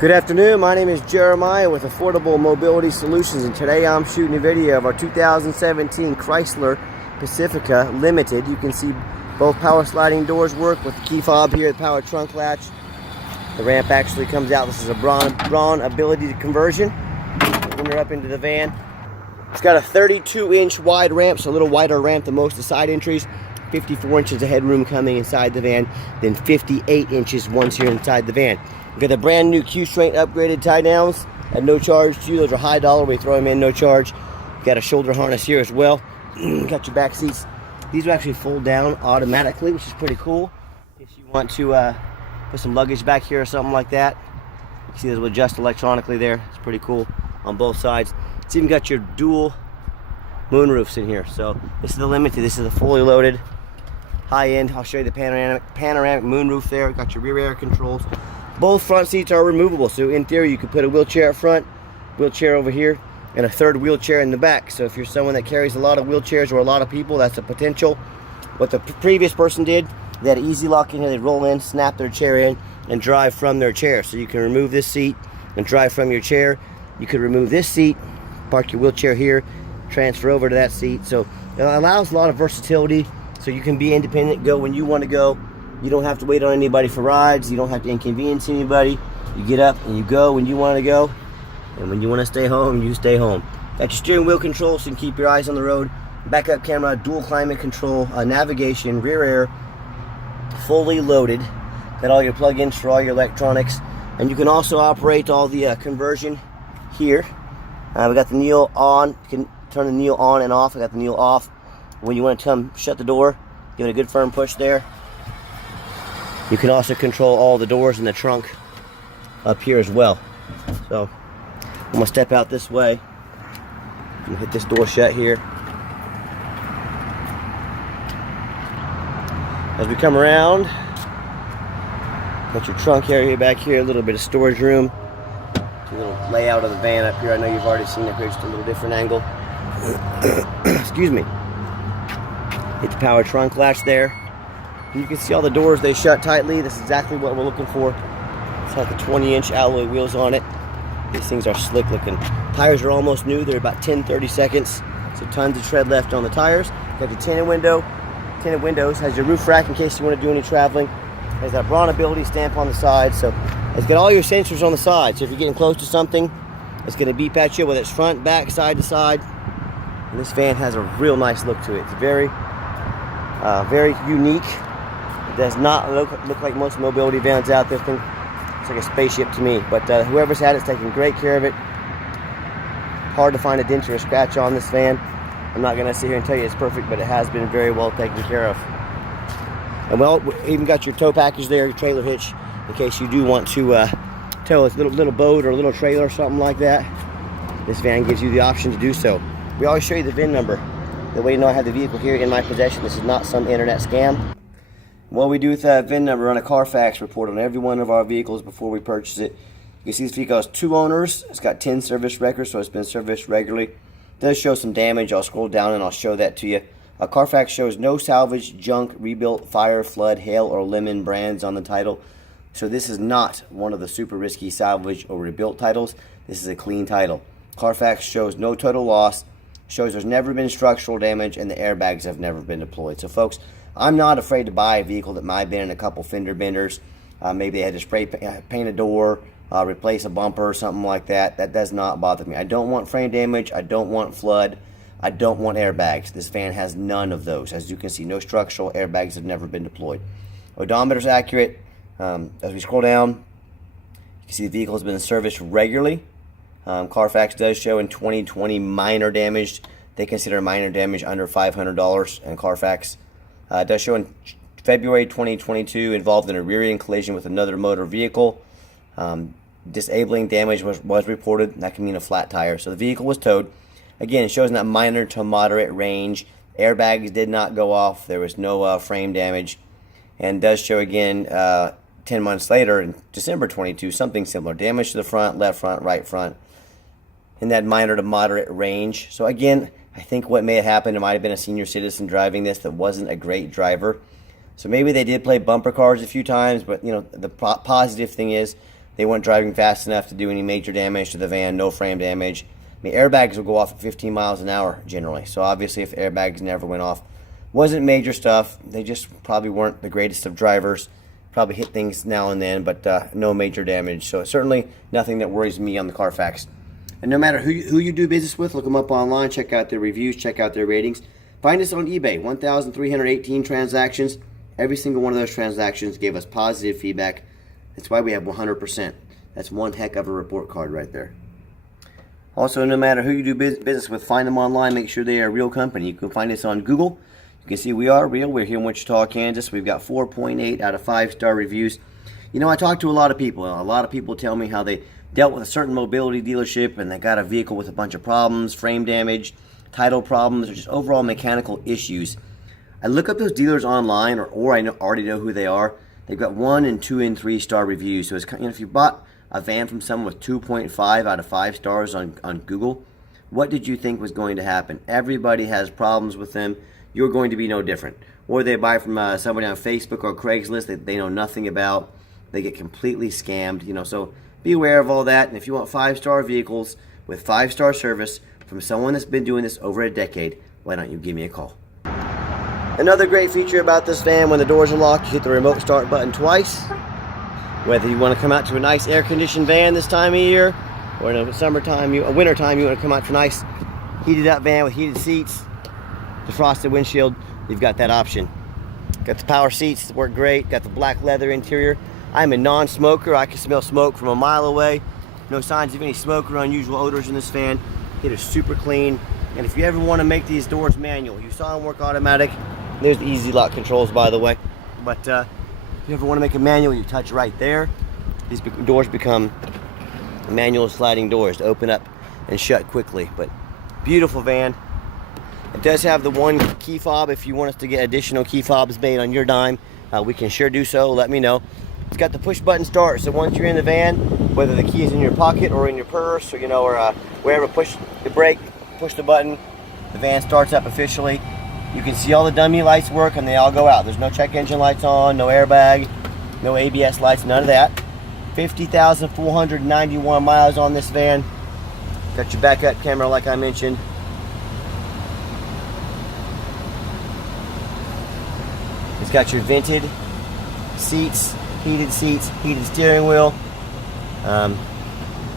Good afternoon, my name is Jeremiah with Affordable Mobility Solutions, and today I'm shooting a video of our 2017 Chrysler Pacifica Limited. You can see both power sliding doors work with the key fob here, the power trunk latch. The ramp actually comes out. This is a brawn ability conversion. Open her up into the van. It's got a 32-inch wide ramp, so a little wider ramp than most of the side entries. 54 inches of headroom coming inside the van, then 58 inches once you're inside the van. We've got the brand new Q-Strength upgraded tie downs at no charge to you. Those are high dollar. We throw them in no charge. Got a shoulder harness here as well. Got your back seats. These will actually fold down automatically, which is pretty cool. If you want to put some luggage back here or something like that. You can see those will adjust electronically there. It's pretty cool on both sides. It's even got your dual moonroofs in here. So this is the Limited. This is the fully loaded high end. I'll show you the panoramic moonroof there. Got your rear air controls. Both front seats are removable, so in theory you could put a wheelchair up front, wheelchair over here, and a third wheelchair in the back. So if you're someone that carries a lot of wheelchairs or a lot of people, that's a potential. What the previous person did, they had an easy lock in here. They'd roll in, snap their chair in, and drive from their chair. So you can remove this seat and drive from your chair. You could remove this seat, park your wheelchair here, transfer over to that seat. So it allows a lot of versatility, so you can be independent, go when you want to go. You don't have to wait on anybody for rides. You don't have to inconvenience anybody. You get up and you go when you want to go. And when you want to stay home, you stay home. Got your steering wheel control so you can keep your eyes on the road. Backup camera, dual climate control, navigation, rear air, fully loaded. Got all your plug-ins for all your electronics. And you can also operate all the conversion here. We got the Neil on. You can turn the Neil on and off. I got the Neil off. When you want to come shut the door, give it a good firm push there. You can also control all the doors in the trunk up here as well. So I'm gonna step out this way. I'm gonna hit this door shut here. As we come around, got your trunk area back here, a little bit of storage room. A little layout of the van up here. I know you've already seen it here, just a little different angle. Excuse me. Hit the power trunk latch there. You can see all the doors, they shut tightly. This is exactly what we're looking for. It's got the 20-inch alloy wheels on it. These things are slick looking. Tires are almost new. They're about 10-30 seconds. So tons of tread left on the tires. Got your tinted windows. Has your roof rack in case you want to do any traveling. Has that brawn ability stamp on the side. So it's got all your sensors on the side. So if you're getting close to something, it's going to beep at you, whether it's front, back, side to side. And this van has a real nice look to it. It's very unique. It does not look like most mobility vans out there. It's like a spaceship to me. But whoever's had it's taken great care of it. Hard to find a dent or a scratch on this van. I'm not going to sit here and tell you it's perfect, but it has been very well taken care of. And well, we even got your tow package there, your trailer hitch, in case you do want to tow a little boat or a little trailer or something like that. This van gives you the option to do so. We always show you the VIN number. That way you know I have the vehicle here in my possession. This is not some internet scam. What we do with that VIN number, run a Carfax report on every one of our vehicles before we purchase it. You can see this vehicle has 2 owners. It's got 10 service records, so it's been serviced regularly. It does show some damage. I'll scroll down and I'll show that to you. Carfax shows no salvage, junk, rebuilt, fire, flood, hail, or lemon brands on the title. So this is not one of the super risky salvage or rebuilt titles. This is a clean title. Carfax shows no total loss, shows there's never been structural damage, and the airbags have never been deployed. So folks, I'm not afraid to buy a vehicle that might have been in a couple fender benders. Maybe they had to spray paint a door, replace a bumper, or something like that. That does not bother me. I don't want frame damage. I don't want flood. I don't want airbags. This van has none of those. As you can see, no structural airbags have never been deployed. Odometer's accurate. As we scroll down, you can see the vehicle has been serviced regularly. Carfax does show in 2020 minor damage. They consider minor damage under $500, and Carfax does show in February 2022 involved in a rear-end collision with another motor vehicle. Disabling damage was reported. That can mean a flat tire. So the vehicle was towed. Again, it shows in that minor to moderate range. Airbags did not go off. There was no frame damage. And does show again 10 months later in December 22 something similar. Damage to the front, left front, right front in that minor to moderate range. So again, I think what may have happened, it might have been a senior citizen driving this that wasn't a great driver. So maybe they did play bumper cars a few times, but you know, the positive thing is They weren't driving fast enough to do any major damage to the van, no frame damage. I mean, airbags will go off at 15 miles an hour generally. So obviously if airbags never went off, wasn't major stuff. They just probably weren't the greatest of drivers. Probably hit things now and then, but no major damage. So certainly nothing that worries me on the Carfax. And no matter who you do business with, look them up online, check out their reviews, check out their ratings. Find us on eBay, 1,318 transactions. Every single one of those transactions gave us positive feedback. That's why we have 100%. That's one heck of a report card right there. Also, no matter who you do business with, find them online. Make sure they are a real company. You can find us on Google. You can see we are real. We're here in Wichita, Kansas. We've got 4.8 out of 5-star reviews. You know, I talk to a lot of people. A lot of people tell me how they dealt with a certain mobility dealership and they got a vehicle with a bunch of problems, frame damage, title problems, or just overall mechanical issues. I look up those dealers online, or I already know who they are. They've got 1 and 2 and 3-star reviews. So it's, you know, if you bought a van from someone with 2.5 out of 5 stars on Google, what did you think was going to happen? Everybody has problems with them. You're going to be no different. Or they buy from somebody on Facebook or Craigslist that they know nothing about. They get completely scammed. You know, so be aware of all that. And if you want 5-star vehicles with 5-star service from someone that's been doing this over a decade, why don't you give me a call? Another great feature about this van, when the doors are locked, you hit the remote start button twice. Whether you want to come out to a nice air-conditioned van this time of year, or in a summertime, wintertime, you want to come out to a nice heated up van with heated seats, defrosted windshield, you've got that option. Got the power seats that work great, got the black leather interior. I'm a non-smoker, I can smell smoke from a mile away. No signs of any smoke or unusual odors in this van. It is super clean. And if you ever want to make these doors manual, you saw them work automatic. There's the easy lock controls, by the way. But if you ever want to make it manual, you touch right there. These doors become manual sliding doors to open up and shut quickly. But beautiful van. It does have the one key fob. If you want us to get additional key fobs made on your dime, we can sure do so. Let me know. It's got the push button start, so once you're in the van, whether the key is in your pocket or in your purse, or you know, or wherever, push the brake, push the button, the van starts up officially. You can see all the dummy lights work and they all go out. There's no check engine lights on, no airbag, no ABS lights, none of that. 50,491 miles on this van. Got your backup camera like I mentioned. It's got your vented seats, heated steering wheel.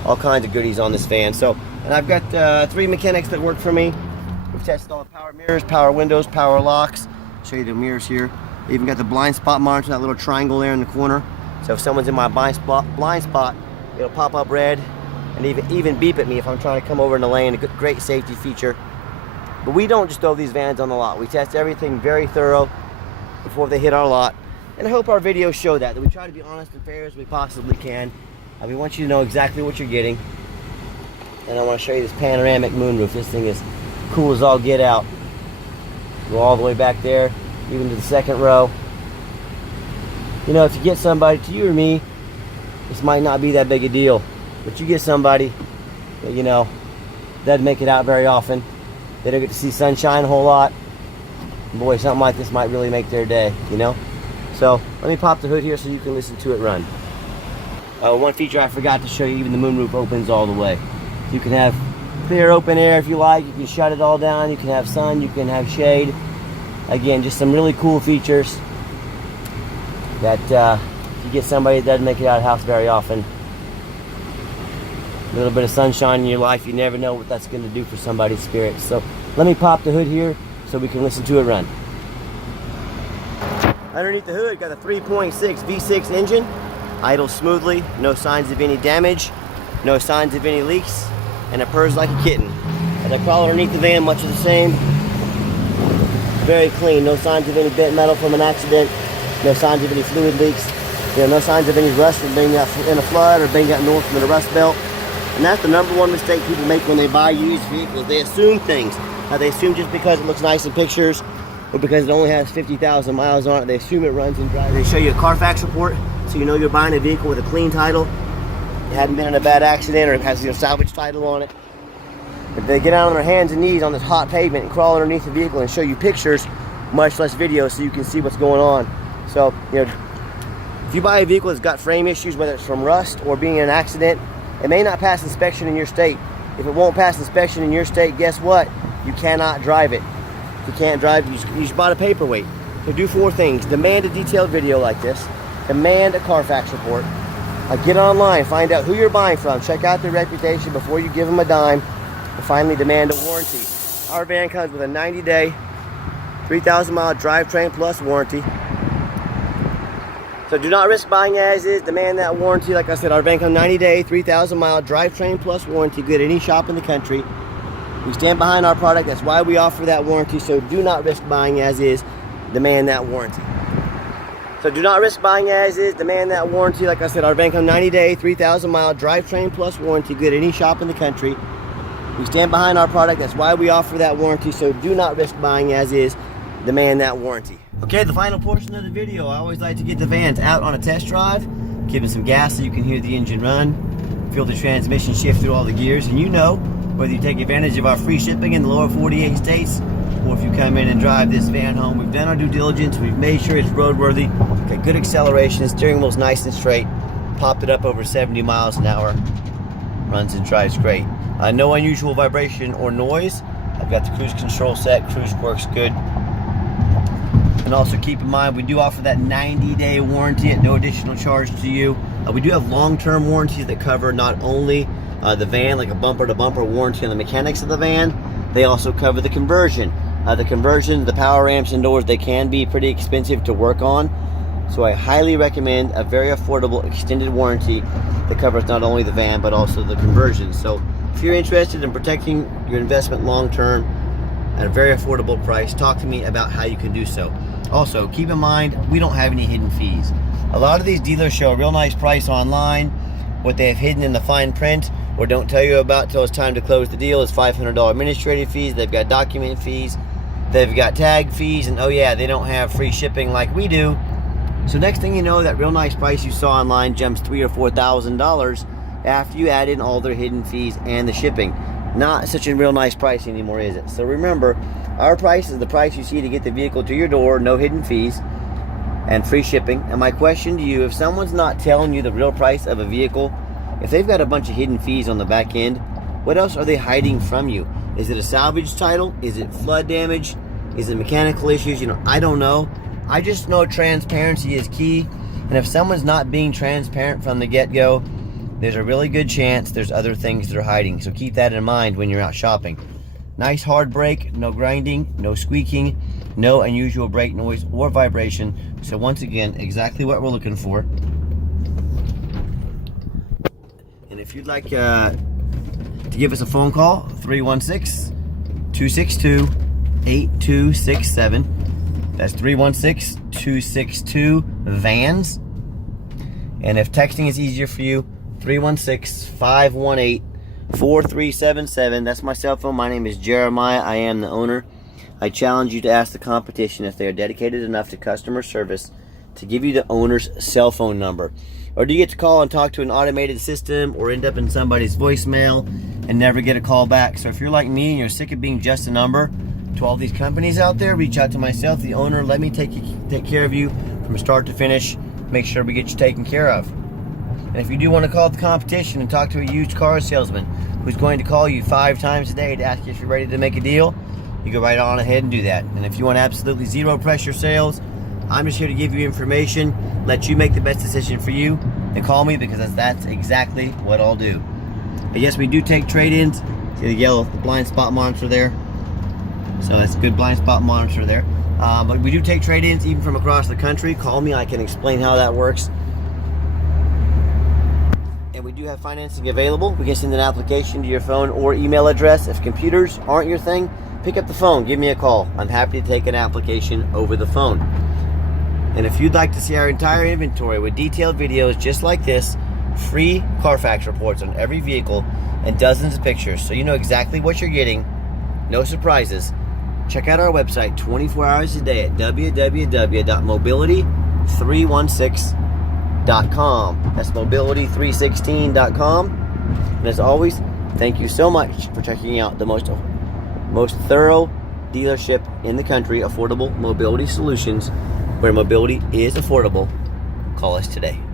All kinds of goodies on this van. So, and I've got 3 mechanics that work for me. We've tested all the power mirrors, power windows, power locks. Show you the mirrors here. They even got the blind spot monitor, that little triangle there in the corner. So if someone's in my blind spot, it'll pop up red and even beep at me if I'm trying to come over in the lane. A great safety feature. But we don't just throw these vans on the lot. We test everything very thorough before they hit our lot. And I hope our videos show that we try to be honest and fair as we possibly can. We want you to know exactly what you're getting. And I want to show you this panoramic moonroof. This thing is cool as all get out. Go all the way back there, even to the second row. You know, if you get somebody, to you or me, this might not be that big a deal. But you get somebody that, you know, doesn't make it out very often. They don't get to see sunshine a whole lot. Boy, something like this might really make their day, you know? So, let me pop the hood here so you can listen to it run. One feature I forgot to show you, even the moonroof opens all the way. You can have clear open air if you like. You can shut it all down. You can have sun. You can have shade. Again, just some really cool features that if you get somebody that doesn't make it out of the house very often, a little bit of sunshine in your life, you never know what that's going to do for somebody's spirits. So let me pop the hood here so we can listen to it run. Underneath the hood, got a 3.6 V6 engine. Idles smoothly. No signs of any damage. No signs of any leaks. And it purrs like a kitten. As I crawl underneath the van, much of the same. Very clean. No signs of any bent metal from an accident. No signs of any fluid leaks. You know, no signs of any rust from being in a flood or being out north from a rust belt. And that's the #1 mistake people make when they buy used vehicles. They assume things. They assume just because it looks nice in pictures or because it only has 50,000 miles on it, they assume it runs and drives. They show you a Carfax report so you know you're buying a vehicle with a clean title. It hadn't been in a bad accident or it has, you know, salvage title on it. But they get out on their hands and knees on this hot pavement and crawl underneath the vehicle and show you pictures, much less video, so you can see what's going on. So, you know, If you buy a vehicle that's got frame issues, whether it's from rust or being in an accident, it may not pass inspection in your state. If it won't pass inspection in your state, guess what? You cannot drive it. If you can't drive, you just bought a paperweight. So do 4 things. Demand a detailed video like this. Demand a Carfax report. Get online, find out who you're buying from, check out their reputation before you give them a dime, and finally demand a warranty. Our van comes with a 90-day, 3,000-mile drivetrain plus warranty. So do not risk buying as is, demand that warranty. Like I said, our van comes 90-day, 3,000-mile drivetrain plus warranty, good at any shop in the country. We stand behind our product, that's why we offer that warranty. So do not risk buying as is, demand that warranty. So do not risk buying as is, demand that warranty. Like I said, our van comes 90-day, 3,000-mile drivetrain plus warranty, good at any shop in the country. We stand behind our product, that's why we offer that warranty. So do not risk buying as is, demand that warranty. Okay, the final portion of the video, I always like to get the vans out on a test drive, give it some gas so you can hear the engine run, feel the transmission shift through all the gears, and you know, whether you take advantage of our free shipping in the lower 48 states, or if you come in and drive this van home, we've done our due diligence, we've made sure it's roadworthy, got good acceleration, steering wheel's nice and straight, popped it up over 70 miles an hour, runs and drives great. No unusual vibration or noise. I've got the cruise control set, cruise works good. And also keep in mind, we do offer that 90-day warranty at no additional charge to you. We do have long-term warranties that cover not only the van, like a bumper-to-bumper warranty on the mechanics of the van, they also cover the conversion. The power ramps and doors, they can be pretty expensive to work on. So I highly recommend a very affordable extended warranty that covers not only the van, but also the conversion. So if you're interested in protecting your investment long-term at a very affordable price, talk to me about how you can do so. Also, keep in mind, we don't have any hidden fees. A lot of these dealers show a real nice price online. What they have hidden in the fine print or don't tell you about till it's time to close the deal is $500 administrative fees. They've got document fees. They've got tag fees. And oh yeah, they don't have free shipping like we do. So next thing you know, that real nice price you saw online jumps $3,000 or $4,000 after you add in all their hidden fees and the shipping. Not such a real nice price anymore, is it? So remember, our price is the price you see to get the vehicle to your door, no hidden fees, and free shipping. And my question to you, if someone's not telling you the real price of a vehicle, if they've got a bunch of hidden fees on the back end, what else are they hiding from you? Is it a salvage title? Is it flood damage? Is it mechanical issues? You know, I don't know. I just know transparency is key. And if someone's not being transparent from the get-go, there's a really good chance there's other things they're hiding. So keep that in mind when you're out shopping. Nice hard brake, no grinding, no squeaking, no unusual brake noise or vibration. So once again, exactly what we're looking for. And if you'd like to give us a phone call, 316-262-8267. That's 316-262-VANS. And if texting is easier for you, 316-518-4377. That's my cell phone. My name is Jeremiah. I am the owner. I challenge you to ask the competition if they are dedicated enough to customer service to give you the owner's cell phone number. Or do you get to call and talk to an automated system or end up in somebody's voicemail and never get a call back? So if you're like me and you're sick of being just a number to all these companies out there, reach out to myself, the owner. Let me take care of you from start to finish. Make sure we get you taken care of. And if you do want to call the competition and talk to a used car salesman who's going to call you 5 times a day to ask you if you're ready to make a deal, you go right on ahead and do that. And if you want absolutely zero pressure sales, I'm just here to give you information, let you make the best decision for you, and call me because that's exactly what I'll do. And yes, we do take trade-ins. See the yellow, the blind spot monitor there? So that's a good blind spot monitor there. But we do take trade-ins even from across the country. Call me, I can explain how that works. And we do have financing available. We can send an application to your phone or email address. If computers aren't your thing, pick up the phone, give me a call. I'm happy to take an application over the phone. And if you'd like to see our entire inventory with detailed videos just like this, free Carfax reports on every vehicle, and dozens of pictures so you know exactly what you're getting, no surprises, check out our website 24 hours a day at www.mobility316.com. That's mobility316.com. And as always, thank you so much for checking out the most thorough dealership in the country, Affordable Mobility Solutions, where mobility is affordable Call us today.